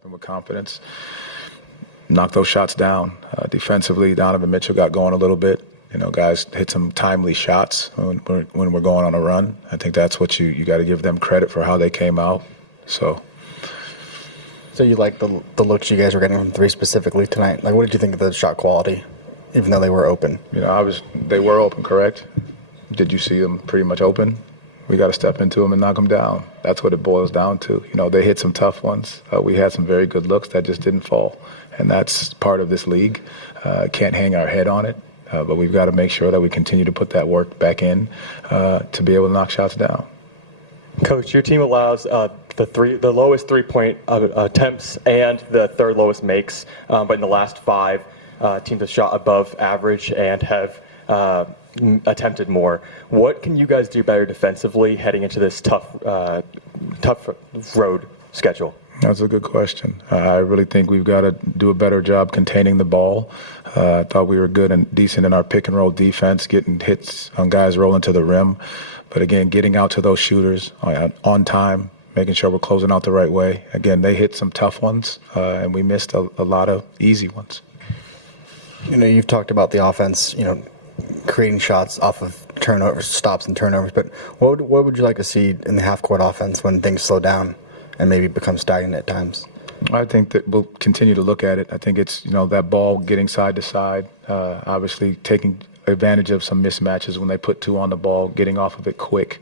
stepping with confidence, knock those shots down. Defensively, Donovan Mitchell got going a little bit. Guys hit some timely shots when we're going on a run. I think that's what you got to give them credit for how they came out. So you like the looks you guys were getting from three specifically tonight? Like, what did you think of the shot quality, even though they were open? They were open, correct? Did you see them pretty much open? We got to step into them and knock them down. That's what it boils down to. They hit some tough ones. We had some very good looks that just didn't fall, and that's part of this league. Can't hang our head on it. But we've got to make sure that we continue to put that work back in to be able to knock shots down. Coach, your team allows the lowest three-point attempts and the third lowest makes, but in the last five, teams have shot above average and have attempted more. What can you guys do better defensively heading into this tough road schedule? That's a good question. I really think we've got to do a better job containing the ball. I thought we were good and decent in our pick and roll defense, getting hits on guys rolling to the rim. But again, getting out to those shooters on time, making sure we're closing out the right way. Again, they hit some tough ones, and we missed a lot of easy ones. You've talked about the offense, creating shots off of turnovers, stops and turnovers. But what would you like to see in the half-court offense when things slow down and maybe become stagnant at times? I think that we'll continue to look at it. I think it's, that ball getting side to side, obviously taking advantage of some mismatches when they put two on the ball, getting off of it quick,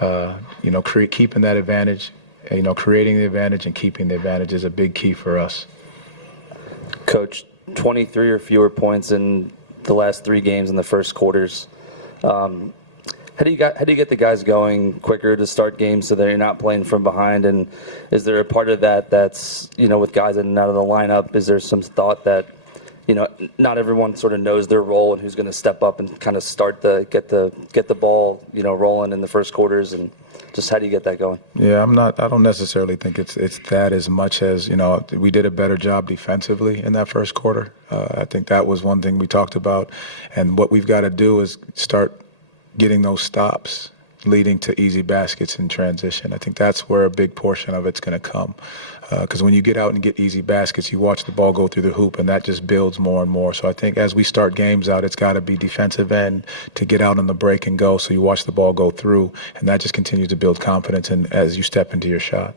keeping that advantage, creating the advantage and keeping the advantage is a big key for us. Coach, 23 or fewer points in the last three games in the first quarters. How do you get the guys going quicker to start games so that you're not playing from behind? And is there a part of that that's, with guys in and out of the lineup, is there some thought that, not everyone sort of knows their role and who's going to step up and kind of start get the ball, rolling in the first quarters, and just how do you get that going? Yeah, I don't necessarily think it's that as much as, we did a better job defensively in that first quarter. I think that was one thing we talked about. And what we've got to do is start getting those stops leading to easy baskets in transition. I think that's where a big portion of it's going to come. Because when you get out and get easy baskets, you watch the ball go through the hoop, and that just builds more and more. So I think as we start games out, it's got to be defensive end to get out on the break and go, so you watch the ball go through, and that just continues to build confidence as you step into your shot.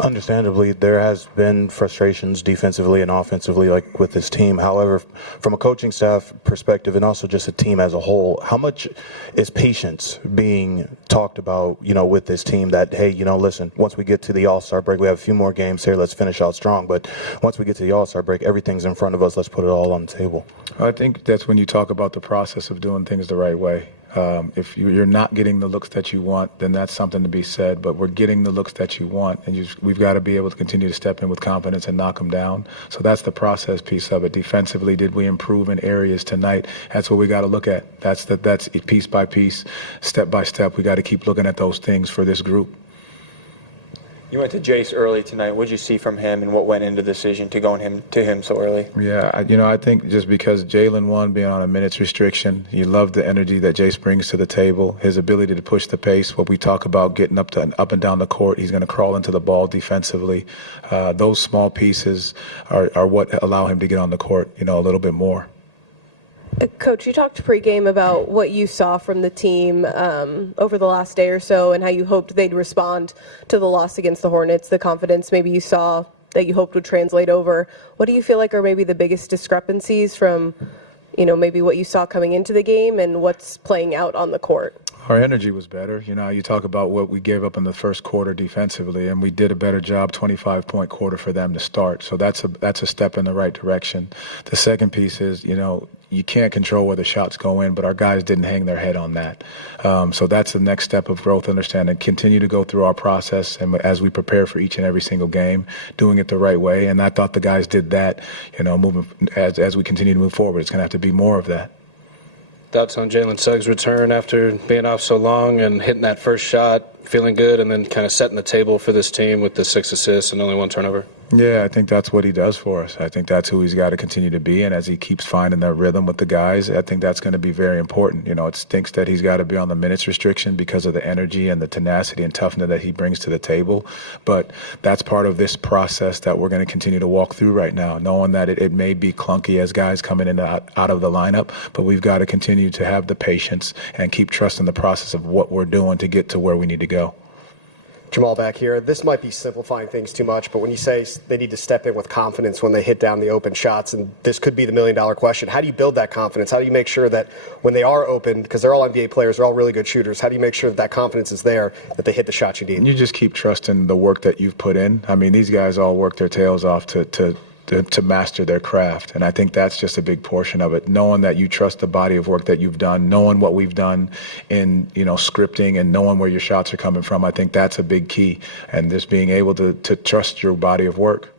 Understandably, there has been frustrations defensively and offensively, like with this team. However, from a coaching staff perspective and also just a team as a whole, how much is patience being talked about, with this team that, hey, listen, once we get to the All-Star break, we have a few more games here, let's finish out strong. But once we get to the All-Star break, everything's in front of us, let's put it all on the table. I think that's when you talk about the process of doing things the right way. If you're not getting the looks that you want, then that's something to be said. But we're getting the looks that you want, and we've got to be able to continue to step in with confidence and knock them down. So that's the process piece of it. Defensively, did we improve in areas tonight? That's what we got to look at. That's piece by piece, step by step. We got to keep looking at those things for this group. You went to Jace early tonight. What did you see from him, and what went into the decision to go to him so early? Yeah, I think just because Jaylen being on a minutes restriction, you love the energy that Jace brings to the table, his ability to push the pace, what we talk about getting up and down the court. He's going to crawl into the ball defensively. Those small pieces are what allow him to get on the court, a little bit more. Coach, you talked pregame about what you saw from the team over the last day or so and how you hoped they'd respond to the loss against the Hornets, the confidence maybe you saw that you hoped would translate over. What do you feel like are maybe the biggest discrepancies from, maybe what you saw coming into the game and what's playing out on the court? Our energy was better. You talk about what we gave up in the first quarter defensively, and we did a better job, 25-point quarter for them to start. So that's a step in the right direction. The second piece is, you can't control where the shots go in, but our guys didn't hang their head on that. So that's the next step of growth, understanding. Continue to go through our process, and as we prepare for each and every single game, doing it the right way. And I thought the guys did that, moving as we continue to move forward. It's going to have to be more of that. Thoughts on Jaylen Suggs' return after being off so long and hitting that first shot? feeling good, and then kind of setting the table for this team with the 6 assists and only 1 turnover? Yeah, I think that's what he does for us. I think that's who he's got to continue to be. And as he keeps finding that rhythm with the guys, I think that's going to be very important. You know, it stinks that he's got to be on the minutes restriction because of the energy and the tenacity and toughness that he brings to the table. But that's part of this process that we're going to continue to walk through right now, knowing that it may be clunky as guys coming in and out of the lineup, but we've got to continue to have the patience and keep trusting the process of what we're doing to get to where we need to go. Jamahl back here. This might be simplifying things too much, but when you say they need to step in with confidence when they hit down the open shots, and this could be the million-dollar question, how do you build that confidence? How do you make sure that when they are open, because they're all NBA players, they're all really good shooters, how do you make sure that that confidence is there, that they hit the shots you need? You just keep trusting the work that you've put in. I mean, these guys all work their tails off to master their craft. And I think that's just a big portion of it, knowing that you trust the body of work that you've done, knowing what we've done in, scripting and knowing where your shots are coming from. I think that's a big key. And just being able to trust your body of work.